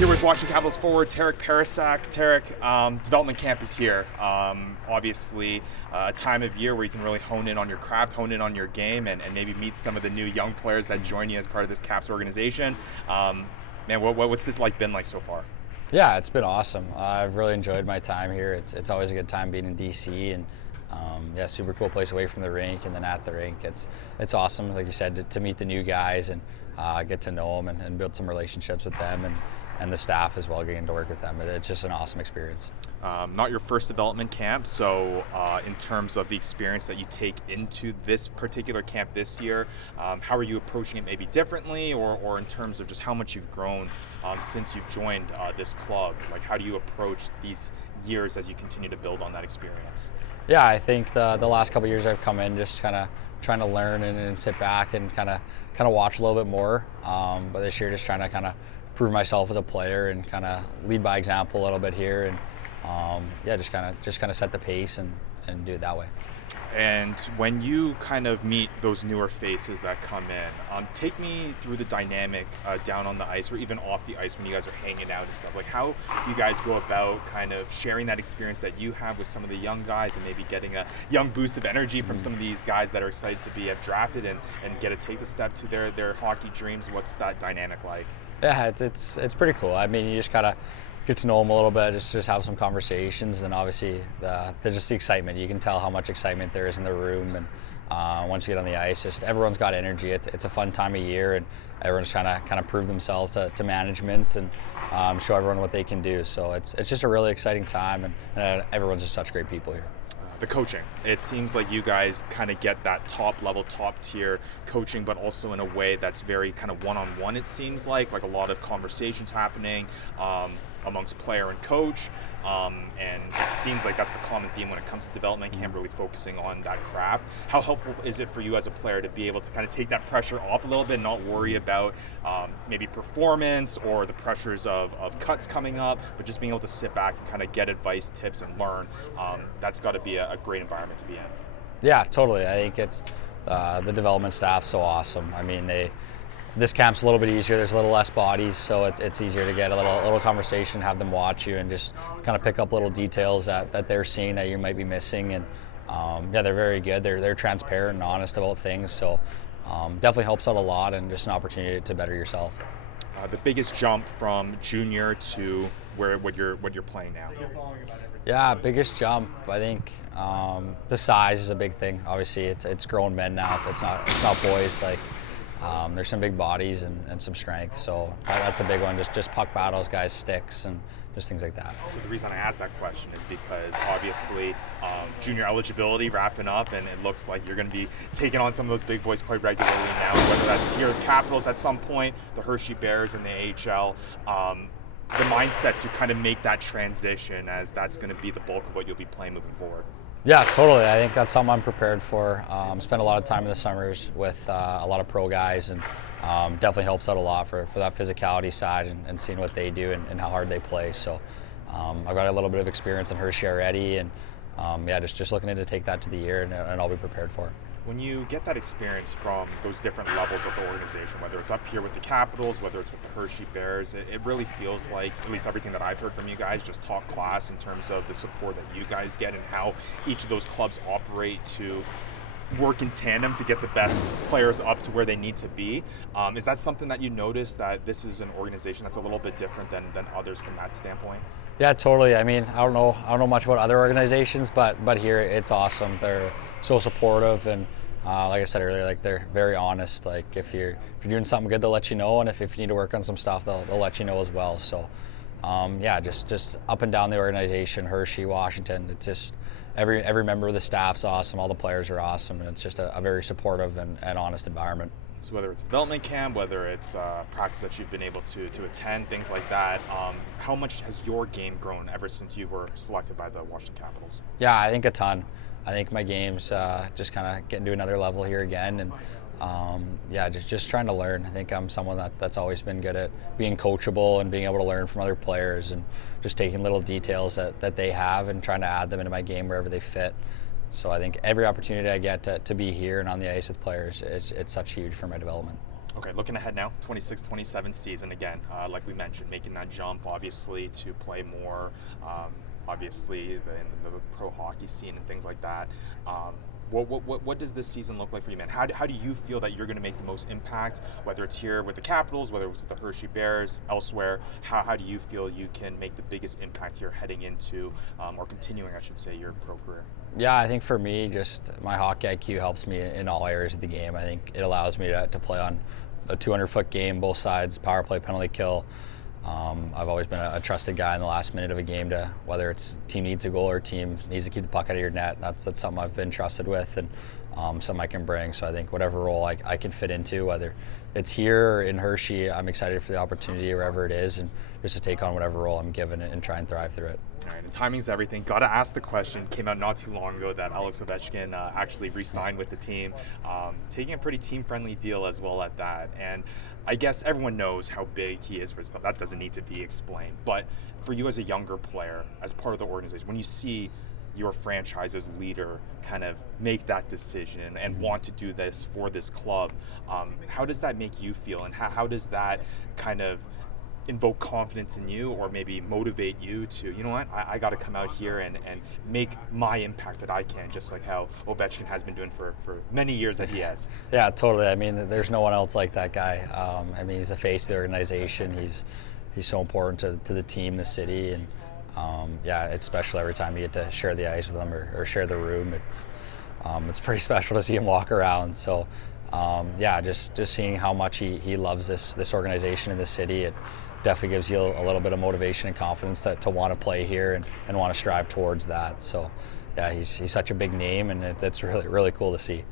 Here with Washington Capitals forward Terik Parascak. Terik, development camp is here. Obviously, a time of year where you can really hone in on your craft, hone in on your game, and maybe meet some of the new young players that join you as part of this Caps organization. Man, what's this been like so far? Yeah, it's been awesome. I've really enjoyed my time here. It's always a good time being in DC, and yeah, super cool place away from the rink and then at the rink. It's awesome, like you said, to meet the new guys and get to know them and build some relationships with them and the staff as well, getting to work with them. It's just an awesome experience. Not your first development camp, so in terms of the experience that you take into this particular camp this year, how are you approaching it maybe differently, or in terms of just how much you've grown since you've joined this club? Like, how do you approach these years as you continue to build on that experience? Yeah, I think the last couple of years I've come in just kind of trying to learn and sit back and kind of watch a little bit more. But this year just trying to kind of prove myself as a player and kind of lead by example a little bit here, and yeah, just kind of set the pace and do it that way. And when you kind of meet those newer faces that come in, take me through the dynamic down on the ice or even off the ice when you guys are hanging out and stuff. Like, how do you guys go about kind of sharing that experience that you have with some of the young guys and maybe getting a young boost of energy from some of these guys that are excited to be drafted and get to take the step to their hockey dreams? What's that dynamic like? Yeah, it's pretty cool. I mean, you just gotta get to know them a little bit, just have some conversations, and obviously just the excitement. You can tell how much excitement there is in the room, and once you get on the ice, just everyone's got energy. It's a fun time of year, and everyone's trying to kind of prove themselves to management and show everyone what they can do. So it's just a really exciting time, and everyone's just such great people here. The coaching. It seems like you guys kind of get that top level, top tier coaching, but also in a way that's very kind of one-on-one. It seems like a lot of conversations happening amongst player and coach, and it seems like that's the common theme when it comes to development camp, really focusing on that craft. How helpful is it for you as a player to be able to kind of take that pressure off a little bit, not worry about maybe performance or the pressures of cuts coming up, but just being able to sit back and kind of get advice, tips, and learn? That's got to be a great environment to be in. Yeah, totally. I think it's the development staff's so awesome. I mean, this camp's a little bit easier. There's a little less bodies, so it's easier to get a little conversation, have them watch you, and just kind of pick up little details that they're seeing that you might be missing. And yeah, they're very good. They're transparent and honest about things, so definitely helps out a lot, and just an opportunity to better yourself. The biggest jump from junior to what you're playing now? Yeah, biggest jump. I think the size is a big thing. Obviously, it's grown men now. It's not boys. There's some big bodies and some strength, so that's a big one. Just puck battles, guys, sticks, and just things like that. So the reason I asked that question is because obviously junior eligibility wrapping up, and it looks like you're going to be taking on some of those big boys quite regularly now, whether that's here at Capitals at some point, the Hershey Bears in the AHL. The mindset to kind of make that transition, as that's going to be the bulk of what you'll be playing moving forward. Yeah, totally. I think that's something I'm prepared for. Spent a lot of time in the summers with a lot of pro guys, and definitely helps out a lot for that physicality side and seeing what they do and how hard they play. So I've got a little bit of experience in Hershey already, and yeah, just looking to take that to the year, and I'll be prepared for it. When you get that experience from those different levels of the organization, whether it's up here with the Capitals, whether it's with the Hershey Bears, it really feels like, at least everything that I've heard from you guys, just top class in terms of the support that you guys get and how each of those clubs operate to work in tandem to get the best players up to where they need to be. Is that something that you notice, that this is an organization that's a little bit different than others from that standpoint? Yeah, totally. I mean, I don't know much about other organizations, but here it's awesome. They're so supportive, and like I said earlier, they're very honest. If you're doing something good, they'll let you know, and if you need to work on some stuff, they'll let you know as well. So yeah, just up and down the organization, Hershey, Washington, it's just every member of the staff's awesome. All the players are awesome, and it's just a very supportive and honest environment. So whether it's development camp, whether it's practice that you've been able to attend, things like that, how much has your game grown ever since you were selected by the Washington Capitals? Yeah, I think a ton. I think my game's just kind of getting to another level here again, and yeah, just trying to learn. I think I'm someone that's always been good at being coachable and being able to learn from other players, and just taking little details that they have and trying to add them into my game wherever they fit. So I think every opportunity I get to be here and on the ice with players, it's such huge for my development. Okay, looking ahead now, 26-27 season again, like we mentioned, making that jump obviously to play more, obviously in the pro hockey scene and things like that. What does this season look like for you, man? How do you feel that you're going to make the most impact, whether it's here with the Capitals, whether it's with the Hershey Bears, elsewhere? How do you feel you can make the biggest impact here heading into, or continuing, I should say, your pro career? Yeah, I think for me, just my hockey IQ helps me in all areas of the game. I think it allows me to play on a 200-foot game, both sides, power play, penalty kill. I've always been a trusted guy in the last minute of a game, to whether it's team needs a goal or team needs to keep the puck out of your net. That's something I've been trusted with, and something I can bring. So I think whatever role I can fit into, whether it's here or in Hershey, I'm excited for the opportunity wherever it is, and just to take on whatever role I'm given and try and thrive through it. All right, and timing's everything. Got to ask the question. Came out not too long ago that Alex Ovechkin actually re-signed with the team, taking a pretty team-friendly deal as well at that. And I guess everyone knows how big he is for his club. That doesn't need to be explained. But for you as a younger player, as part of the organization, when you see your franchise's leader kind of make that decision and want to do this for this club, how does that make you feel, and how does that kind of invoke confidence in you, or maybe motivate you to, you know what, I got to come out here and make my impact that I can, just like how Ovechkin has been doing for many years that he has? Yeah, totally. I mean, there's no one else like that guy. I mean, he's the face of the organization. He's so important to the team, the city, and yeah, it's special every time you get to share the ice with him or share the room. It's pretty special to see him walk around. So yeah, just seeing how much he loves this organization and this city, it definitely gives you a little bit of motivation and confidence to want to play here and want to strive towards that. So yeah, he's such a big name, and it's really, really cool to see.